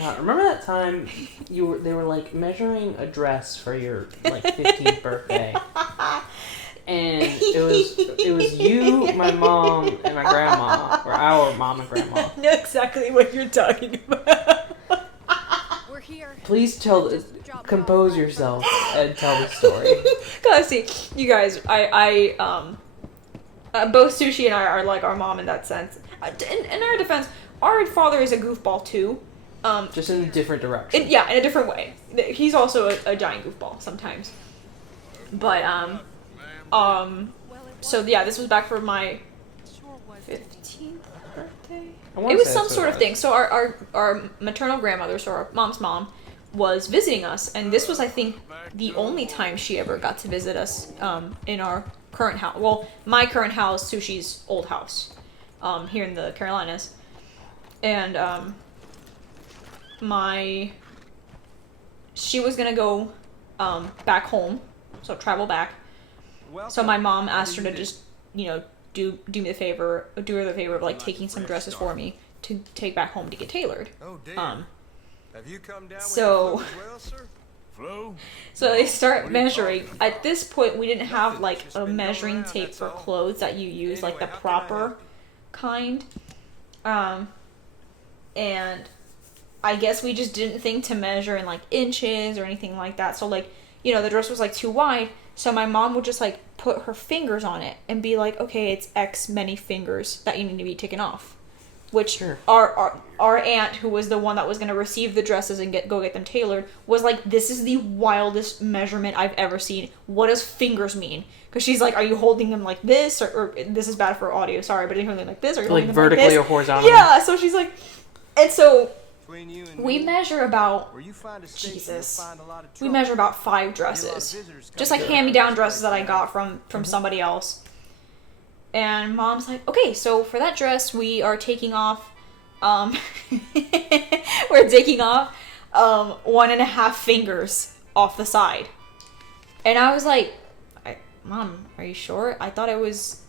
God, remember that time they were like measuring a dress for your like 15th birthday, and it was you, my mom, and my grandma, or our mom and grandma. I know exactly what you're talking about. We're here. Please compose yourself and tell the story. Cause see, you guys, both Sushi and I are like our mom in that sense. In our defense, our father is a goofball too. Just in a different direction. In a different way. He's also a giant goofball sometimes. But so yeah, this was back for my 15th birthday. It was some sort of thing. So our maternal grandmother, so our mom's mom, was visiting us, and this was, I think, the only time she ever got to visit us in our current house. Well, my current house, Sushi's old house, here in the Carolinas. And she was gonna go back home, so travel back. So my mom asked her to just, do her the favor of like taking some dresses for me to take back home to get tailored. Have you come down so with well, sir? Flo? So they start measuring. At this point, we didn't have like a measuring tape for clothes that you use, like the proper kind. And I guess we just didn't think to measure in like inches or anything like that. So like, the dress was like too wide. So my mom would just like put her fingers on it and be like, okay, it's X many fingers that you need to be taken off. Which sure. our aunt, who was the one that was going to receive the dresses and go get them tailored, was like, this is the wildest measurement I've ever seen. What does fingers mean? Because she's like, are you holding them like this? Or this is bad for audio, sorry, but are you holding them like this? Or are you like holding them vertically like this? or horizontally? Yeah, so she's like, and so we measure about, Jesus, we measure about 5 dresses. Just like hand-me-down dresses that I got from somebody else. And mom's like, okay, so for that dress, we are taking off, we're taking off 1.5 fingers off the side. And I was like, Mom, are you sure? I thought it was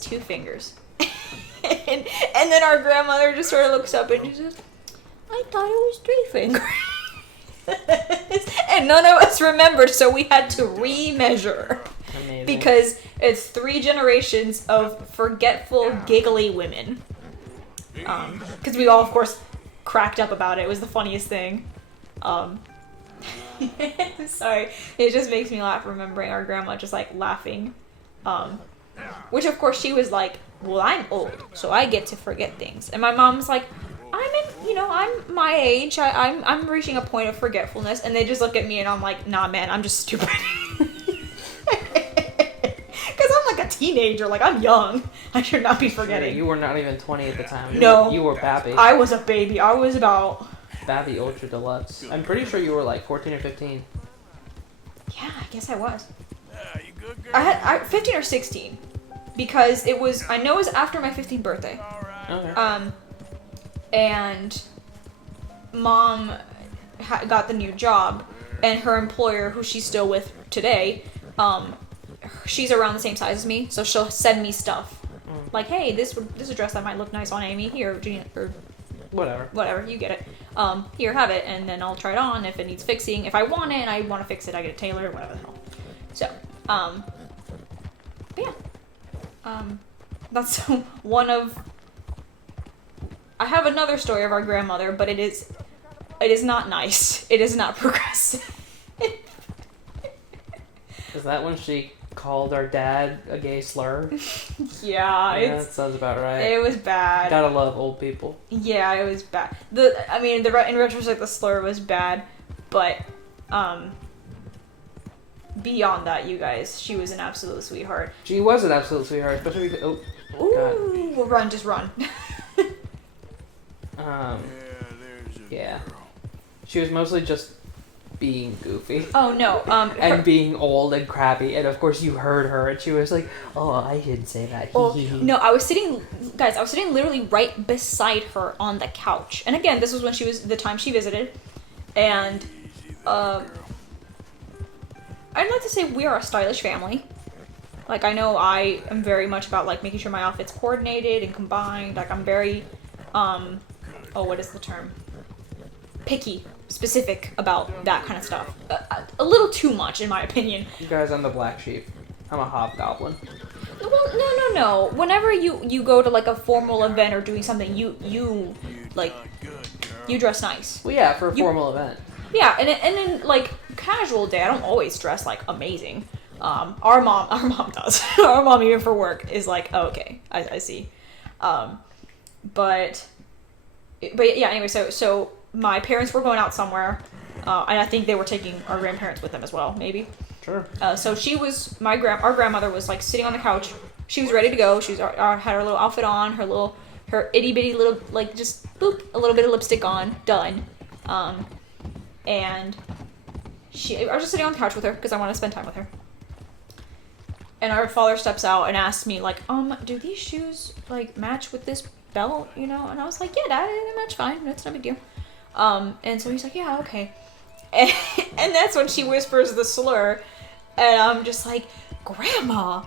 2 fingers. and then our grandmother just sort of looks up and she says, I thought it was 3 fingers. And none of us remembered, so we had to re-measure. Amazing. Because it's 3 generations of forgetful, giggly women. Because we all, of course, cracked up about it. It was the funniest thing. Sorry. It just makes me laugh remembering our grandma just, like, laughing. Which, of course, she was like, well, I'm old, so I get to forget things. And my mom's like, I'm my age. I'm reaching a point of forgetfulness. And they just look at me and I'm like, nah, man, I'm just stupid. I'm like a teenager, like I'm young. I should not be forgetting. Sure, you were not even 20 at the time. You were Babby. I was a baby. I was about... Babby Ultra Deluxe. I'm pretty sure you were like 14 or 15. Yeah, I guess I was. Yeah, you good girl? I had 15 or 16. Because it was... I know it was after my 15th birthday. Okay. And Mom got the new job. And her employer, who she's still with today... she's around the same size as me, so she'll send me stuff. Like, hey, this is a dress that might look nice on Amy. Here, Virginia, or whatever, you get it. Here, have it, and then I'll try it on if it needs fixing. If I want it and I want to fix it, I get it tailored, whatever the hell. So, but yeah. That's one of... I have another story of our grandmother, but it is not nice. It is not progressive. Is that when she called our dad a gay slur? Yeah, that sounds about right. It was bad. Gotta love old people. Yeah, it was bad. In retrospect, the slur was bad, but beyond that, you guys, she was an absolute sweetheart. She was an absolute sweetheart, especially. Oh, ooh, well, run, just run. Yeah. She was mostly just being goofy. Oh no. And being old and crabby, and of course you heard her, and she was like, "Oh, I didn't say that." Oh, no, I was sitting literally right beside her on the couch. And again, this was when the time she visited, and I'd like to say we are a stylish family. Like, I know I am very much about like making sure my outfit's coordinated and combined. Like, I'm very what is the term? picky, specific about that kind of stuff. A little too much, in my opinion. You guys, I'm the black sheep. I'm a hobgoblin. Well, no. Whenever you go to like a formal event or doing something, you like you dress nice. Well, yeah, for a formal event. Yeah, and then like casual day, I don't always dress like amazing. Our mom does. Our mom, even for work, is like, oh, okay, I see. But yeah. Anyway, so my parents were going out somewhere, and I think they were taking our grandparents with them as well, maybe. Sure. So she was our grandmother was like sitting on the couch. She was ready to go. She was had her little outfit on, her itty bitty little like just boop, a little bit of lipstick on, done. And I was just sitting on the couch with her because I want to spend time with her. And our father steps out and asks me like, do these shoes like match with this belt, you know? And I was like, yeah, Dad, they match fine. That's no big deal. And so he's like, yeah, okay. And that's when she whispers the slur, and I'm just like, Grandma.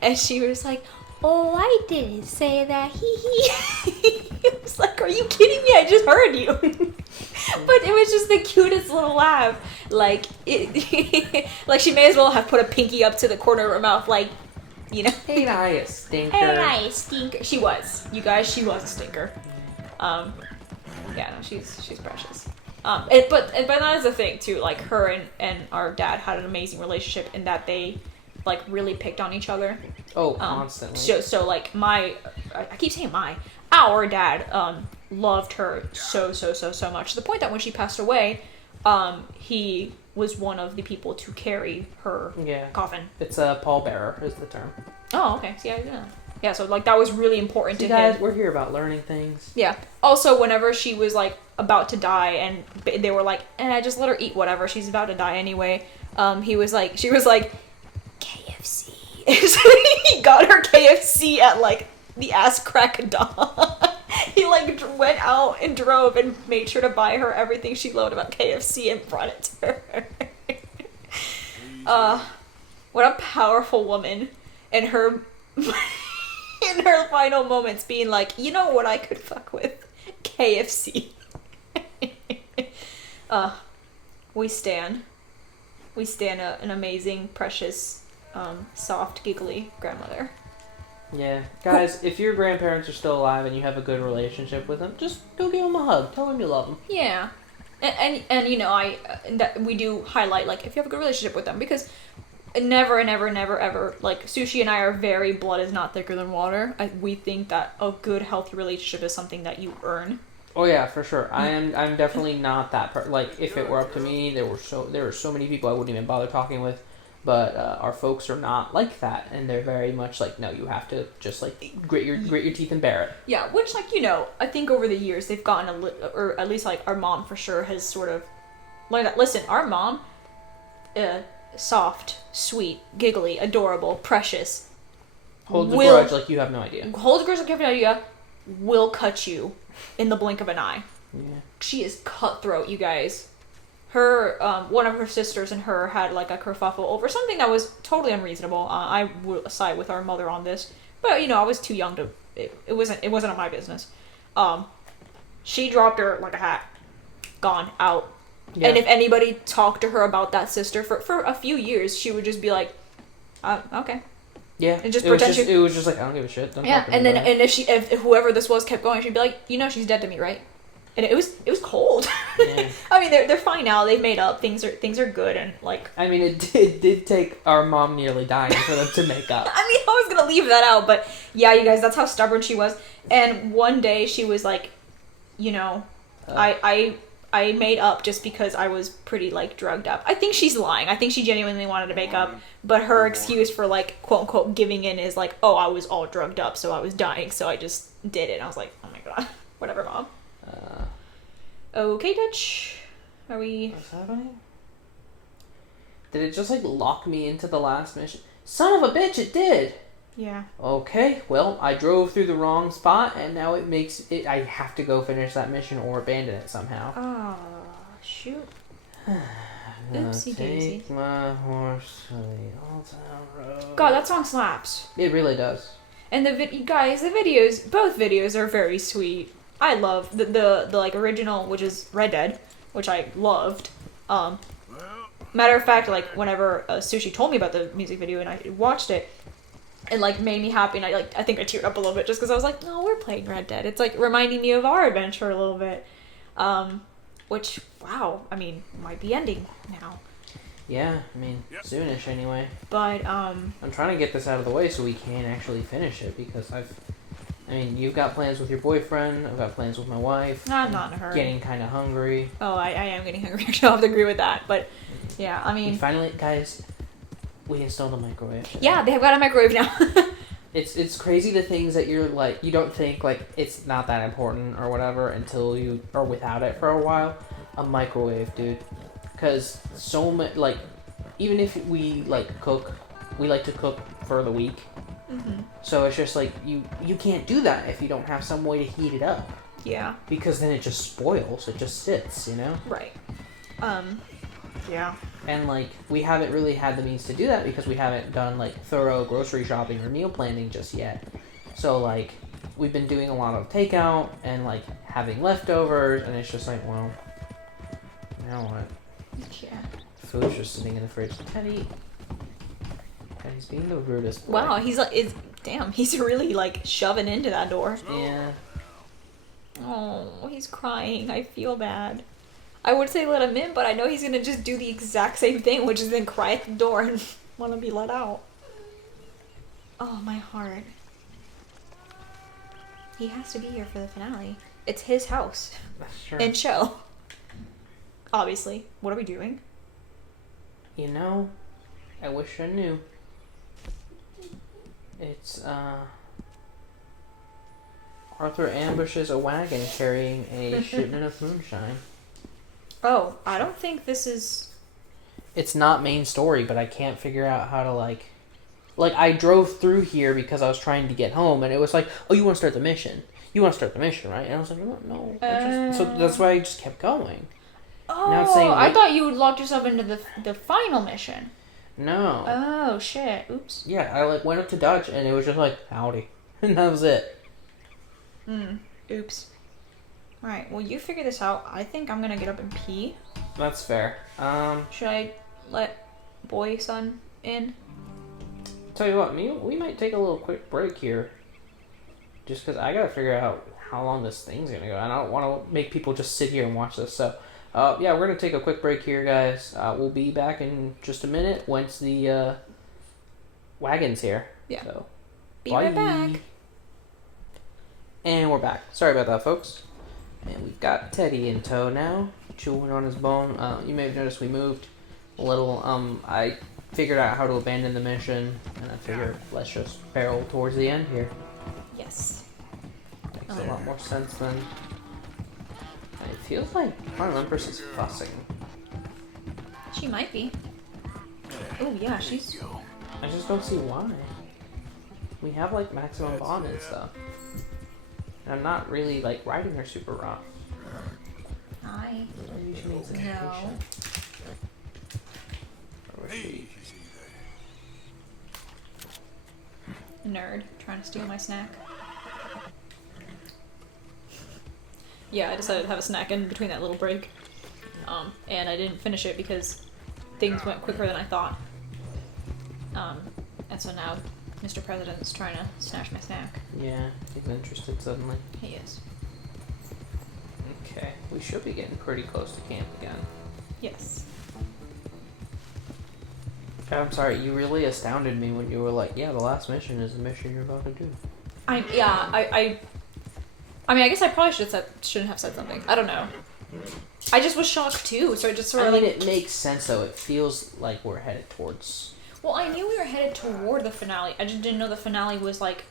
And she was like, oh, I didn't say that. I was like, are you kidding me? I just heard you. But it was just the cutest little laugh. Like, like she may as well have put a pinky up to the corner of her mouth, like, you know. Ain't I a stinker? Ain't I a stinker? She was. You guys, she was a stinker. Yeah, no, she's precious. But that is the thing too. Like her and our dad had an amazing relationship in that they like really picked on each other. Oh, constantly. So like I keep saying our dad loved her so much to the point that when she passed away, he was one of the people to carry her coffin. It's a pallbearer is the term. Oh, okay. See, yeah, so like that was really important to guys, him. We're here about learning things. Yeah. Also, whenever she was like about to die, and they were like, I just let her eat whatever. She's about to die anyway. She was like, KFC. So he got her KFC at like the ass crack of dawn. He like went out and drove and made sure to buy her everything she loved about KFC and brought it to her. What a powerful woman, and her. In her final moments being like, you know what I could fuck with? KFC. We stan an amazing, precious, soft, giggly grandmother. Yeah. Guys, if your grandparents are still alive and you have a good relationship with them, just go give them a hug. Tell them you love them. Yeah. And you know, we do highlight, like, if you have a good relationship with them, because never ever, like, Sushi and I are very blood is not thicker than water. We think that a good, healthy relationship is something that you earn. Oh yeah, for sure. I'm definitely not that like, if it were up to me, there were so many people I wouldn't even bother talking with, but our folks are not like that, and they're very much like, no, you have to just like grit your teeth and bear it. Yeah, which, like, you know, I think over the years they've gotten or at least like our mom for sure has sort of learned that. Listen, our mom, soft, sweet, giggly, adorable, precious. Holds a grudge like you have no idea. Holds a grudge like you have no idea. Will cut you in the blink of an eye. Yeah. She is cutthroat, you guys. Her, one of her sisters and her had like a kerfuffle over something that was totally unreasonable. I will side with our mother on this, but you know, I was too young to. It wasn't my business. She dropped her like a hat. Gone out. Yeah. And if anybody talked to her about that sister for a few years, she would just be like, okay. Yeah. And just it pretend was just like, I don't give a shit. Don't yeah. Talk to me And then about it. if whoever this was kept going, she'd be like, you know, she's dead to me, right? And it was cold. Yeah. I mean, they're fine now. They've made up. Things are good, and like. I mean, it did take our mom nearly dying for them to make up. I mean, I was gonna leave that out, but yeah, you guys, that's how stubborn she was. And one day she was like, you know, I made up just because I was pretty, like, drugged up. I think she's lying. I think she genuinely wanted to make up, but her excuse for, like, quote-unquote giving in is like, oh, I was all drugged up, so I was dying, so I just did it. And I was like, oh my god. Whatever, Mom. Okay, Dutch. Are we... What's happening? Did it just, like, lock me into the last mission? Son of a bitch, it did! Yeah. Okay, well, I drove through the wrong spot, and now it makes it... I have to go finish that mission or abandon it somehow. Oh, shoot. Oopsie daisy. Take my horse to the old town road. God, that song slaps. It really does. And guys, the videos, both videos are very sweet. I love the like original, which is Red Dead, which I loved. Well, Matter of fact, like, whenever Sushi told me about the music video and I watched it, it, like, made me happy, and I think I teared up a little bit just because I was like, no, we're playing Red Dead. It's, like, reminding me of our adventure a little bit. Which, wow, I mean, might be ending now. Yeah, I mean, soonish anyway. But, I'm trying to get this out of the way so we can actually finish it, because I mean, you've got plans with your boyfriend, I've got plans with my wife. I'm not in a hurry. Getting kind of hungry. Oh, I am getting hungry. I'll have to agree with that. But, yeah, I mean... And finally, guys, we installed a microwave. Yeah, they have got a microwave now. It's crazy the things that you're like, you don't think like it's not that important or whatever until you are without it for a while. A microwave, dude. Because so much, like, even if we like cook, we like to cook for the week. Mm-hmm. So it's just like, you can't do that if you don't have some way to heat it up. Yeah. Because then it just spoils, it just sits, you know? Right. Yeah. And, like, we haven't really had the means to do that because we haven't done, like, thorough grocery shopping or meal planning just yet. So, like, we've been doing a lot of takeout and, like, having leftovers, and it's just like, well, now what? Yeah. Food's just sitting in the fridge. Teddy's being the rudest boy. Wow, he's like, damn, he's really, like, shoving into that door. Yeah. Oh, he's crying. I feel bad. I would say let him in, but I know he's gonna just do the exact same thing, which is then cry at the door and want to be let out. Oh, my heart. He has to be here for the finale. It's his house. That's true. And show. Obviously. What are we doing? You know, I wish I knew. It's, Arthur ambushes a wagon carrying a shipment of moonshine. Oh, I don't think this is... It's not main story, but I can't figure out how to, like, I drove through here because I was trying to get home, and it was like, oh, you want to start the mission. You want to start the mission, right? And I was like, no. So that's why I just kept going. Oh, Now it's saying, I thought you locked yourself into the final mission. No. Oh, shit. Oops. Yeah, I, like, went up to Dutch, and it was just like, howdy. And that was it. Oops. Alright, well, you figure this out. I think I'm gonna get up and pee. That's fair. Should I let son in? Tell you what, we might take a little quick break here. Just because I gotta figure out how long this thing's gonna go. And I don't want to make people just sit here and watch this. So, yeah, we're gonna take a quick break here, guys. We'll be back in just a minute once the wagon's here. Yeah. So, Be right back. And we're back. Sorry about that, folks. And we've got Teddy in tow now, chewing on his bone. You may have noticed we moved a little. I figured out how to abandon the mission, and I figured let's just barrel towards the end here. Yes. Makes a lot more sense than... It feels like our Empress is fussing. She might be. Oh, yeah, she's... I just don't see why. We have, like, maximum bond and stuff. And I'm not really, like, riding her super rough. Maybe she needs attention. Or was she... Nerd, trying to steal my snack. Yeah, I decided to have a snack in between that little break. And I didn't finish it because things went quicker than I thought. And so now Mr. President's trying to snatch my snack. Yeah, he's interested suddenly. He is. Okay, we should be getting pretty close to camp again. Yes. I'm sorry, you really astounded me when you were like, yeah, the last mission is the mission you're about to do. I mean, I guess I probably shouldn't have said something. I don't know. I just was shocked too, so I just sort of it makes sense though. It feels like we're headed towards... Well, I knew we were headed toward the finale. I just didn't know the finale was, like,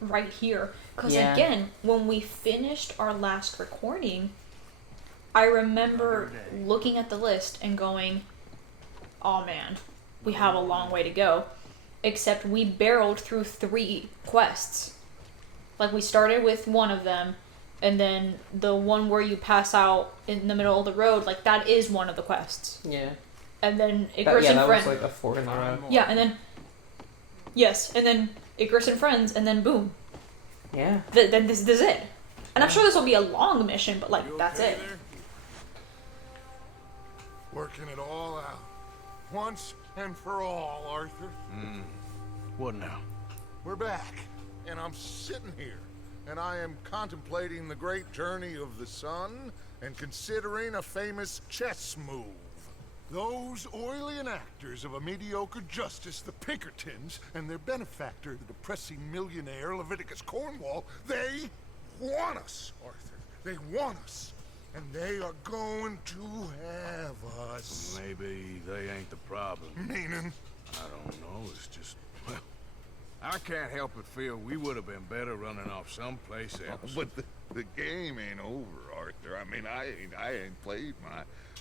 right here. Because, again, when we finished our last recording, I remember looking at the list and going, oh man, we have a long way to go. Except we barreled through 3 quests. Like, we started with one of them, and then the one where you pass out in the middle of the road, like, that is one of the quests. Yeah. And then Icarus and that Friends. was like a fork in the road. Yeah, and then... Yes, and then Icarus and Friends, and then boom. Yeah. Then this is it. And I'm sure this will be a long mission, but, like, that's it. Working it all out. Once and for all, Arthur. What now? We're back, and I'm sitting here, and I am contemplating the great journey of the sun and considering a famous chess move. Those oily enactors of a mediocre justice, the Pinkertons, and their benefactor, the depressing millionaire Leviticus Cornwall, they want us, Arthur. They want us. And they are going to have us. Maybe they ain't the problem. Meaning? I don't know, it's just... Well, I can't help but feel we would have been better running off someplace else. But the game ain't over, Arthur. I mean, I ain't played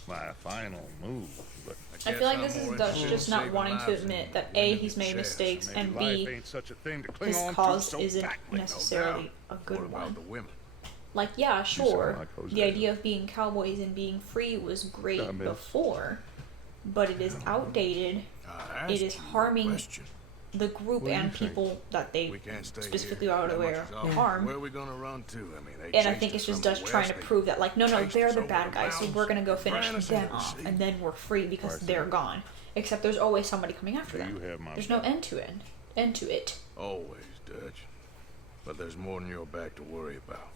my final move, but... I feel like this is Dutch just not wanting to admit that A, he's made mistakes, and B, ain't such a thing to cling his on to cause so isn't badly. necessarily a What good about one. the women? Like, yeah, sure, like Jose. the idea of being cowboys and being free was great I mean- before, but it is outdated, I it is asked you a harming question. the group What do you and think? people that they We can't stay specifically here. are That much aware is all. harm. Where are we gonna run to? I mean, they And I chased think us it's just from Dutch the trying to west. prove that, like, no, chased they're us the over bad the guys, so mountains, we're gonna go finish ran us them into the off, sea. and then we're free because Arthur. they're gone. Except there's always somebody coming after You them. have my There's no back. end to it. End to it. Always, Dutch. But there's more than your back to worry about.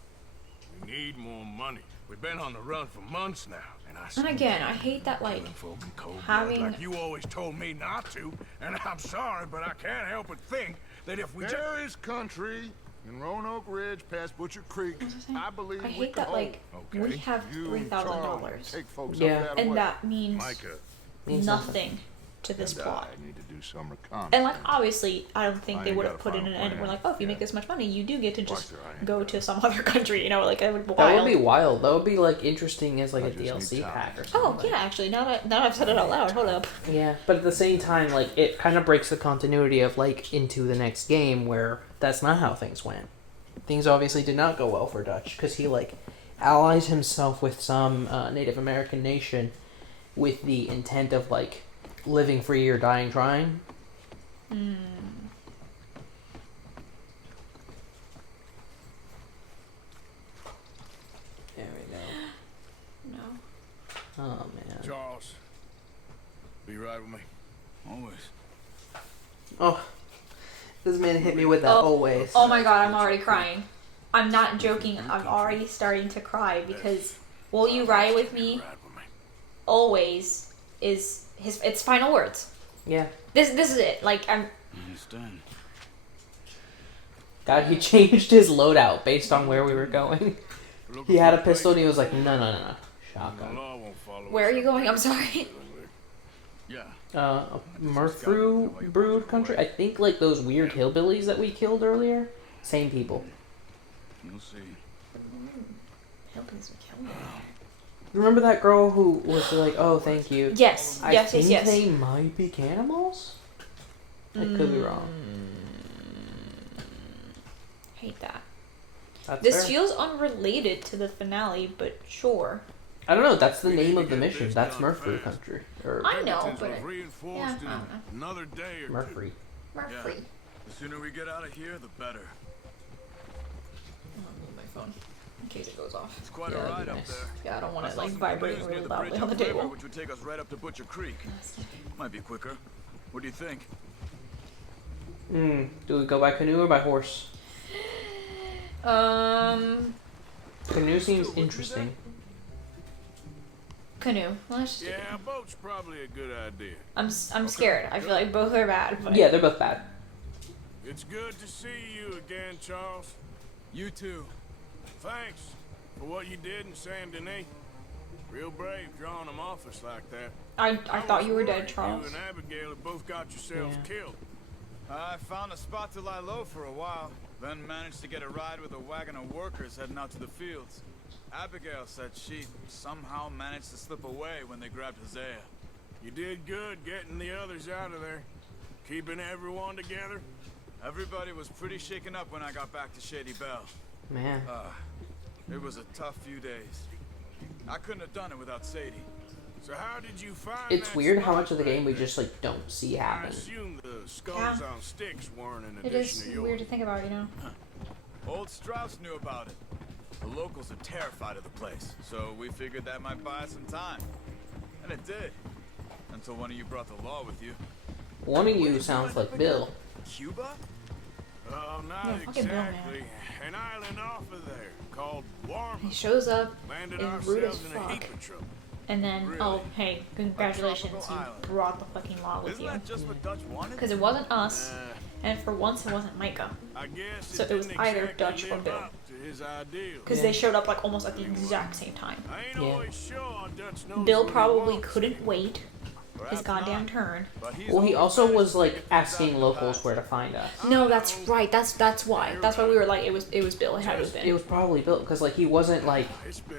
We need more money. We've been on the run for months now, and I And again, I hate that, like, killing folk in cold having- blood like you always told me not to. And I'm sorry, but I can't help but think that if we just... There is country in Roanoke Ridge past Butcher Creek. I believe I we hate can that, like, Okay. we have You and $3,000. Charlie take folks Yeah. up that And way. that means Micah Means nothing to this and plot. I need to do some reconnaissance. And, like, obviously, I don't think I they ain't would got have a put in an final end and we're plan. like, oh, if you make Yeah. this much money, you do get to just Arthur, I ain't go got to some other country, you know, like, it would be That wild. would be wild. That would be like interesting as like I a just need DLC time. pack or Oh, something. yeah, actually, now that I've said it out loud, hold up. Yeah, but at the same time, like it kind of breaks the continuity of like into the next game where that's not how things went. Things obviously did not go well for Dutch because he like allies himself with some Native American nation with the intent of like living free or dying trying. There we go. No. Oh man. Charles, be right with me. Always. Oh, this man hit me with that always. Oh my god, I'm already crying. I'm not joking, I'm already starting to cry because Will You Ride With Me Ride with me. always is its final words. Yeah. This is it. Like, I'm I understand. God, he changed his loadout based on where we were going. He had a pistol and he was like, no. Shotgun. where are you going? I'm sorry. Yeah. Murfrew Brood Country? I think like those weird hillbillies that we killed earlier. Same people. We'll see. Hillbillies would kill me. Remember that girl who was like, oh, thank you? Yes, I yes, think yes, yes. they might be cannibals? I could be wrong. Hate that. That's This fair. feels unrelated to the finale, but sure. I don't know, that's the We need name to of the get mission. this That's done Murfrew fast. Country. Or I know, Pinkertons but was yeah, reinforced I don't know. in another day or two. Murfree. Murphy. The sooner we get out of here, the better. I'm gonna move my phone in case it goes off. It's quite Yeah, a that'd ride be up nice. there. Yeah, I don't want I it saw like some vibrating canoes near really the loudly bridge on the upriver, table. which would take us right up to Butcher Creek. Might be quicker. What do you think? Do we go by canoe or by horse? Canoe seems interesting. Canoe. Well, let's just do it. Yeah, boat's probably a good idea. I'm scared. I feel like both are bad. But Yeah, they're both bad. It's good to see you again, Charles. You too. Thanks for what you did in Saint Denis. Real brave drawing them off us like that. I thought was you were worried dead, Charles. You and Abigail have both got yourselves Yeah. killed. I found a spot to lie low for a while, then managed to get a ride with a wagon of workers heading out to the fields. Abigail said she somehow managed to slip away when they grabbed Hosea. You did good getting the others out of there. Keeping everyone together. Everybody was pretty shaken up when I got back to Shady Belle. Man. It was a tough few days. I couldn't have done it without Sadie. So how did you find It's that weird how spot much of the back game we there? just like don't see I happen. assume the skulls Yeah. on sticks weren't an It addition is to yours. weird to think about, you know. Old Strauss knew about it. The locals are terrified of the place, so we figured that might buy us some time. And it did. Until one of you brought the law with you. One of you sounds like Bill. Cuba? Oh, not Yeah, fucking Bill, man. exactly. An island off of there called Warm. He shows up, Landed is rude as ourselves in a fuck, heap of trouble. and then, Really? oh, hey, congratulations, tropical you island. brought the fucking law with Isn't you. that just what Dutch wanted? Because it wasn't us, Uh, and for once it wasn't Micah. I guess So it was didn't either exactly Dutch or live Bill. up to his ideals. Because they showed up like almost at the exact same time. I ain't Yeah. always sure Dutch knows Bill what he probably wants. couldn't wait his Perhaps goddamn not, turn. but he's Well, he always also managed was to like get things asking out of the locals past. where to find us. No, that's right. That's why. That's why we were like it was Bill. It had to have It been. was probably Bill because like he wasn't like It's been.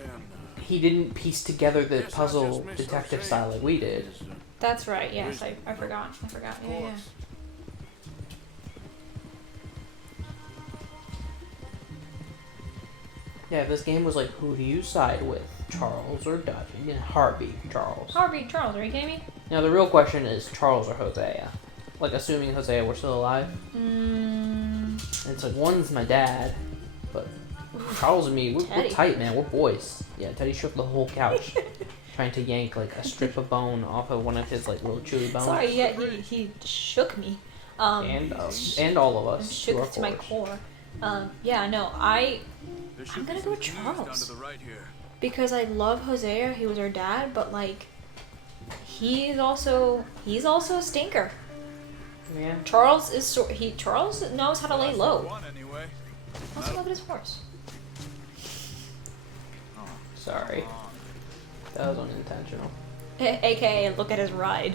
he didn't piece together the Guess I puzzle just missed detective those style like we did. things. That's right. Yes, I forgot. I forgot. Of Yeah, yeah. course. Yeah, if this game was like, who do you side with, Charles or Dutch? Yeah, heartbeat, Charles. Harvey, Charles, are you kidding me? Now the real question is Charles or Hosea. Like assuming Hosea were still alive. Mm, It's like one's my dad, but Charles and me, we're Teddy. tight, man. We're boys. Yeah, Teddy shook the whole couch, trying to yank like a strip of bone off of one of his like little chewy bones. sorry, yeah, he shook me. And all of us. Shook to our it to my cores. core. Yeah, no, There should I'm be gonna some go with views down Charles. to the right here. because I love Hosea. He was our dad, but like, he's also a stinker. Yeah. Charles knows how to lay Last low. one anyway. Also look at his horse. Sorry. That was unintentional. AKA look at his ride.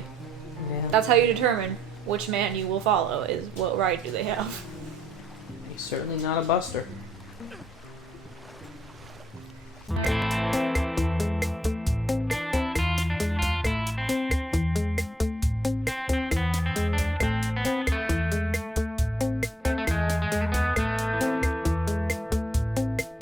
Yeah. That's how you determine which man you will follow, is what ride do they have. He's certainly not a buster.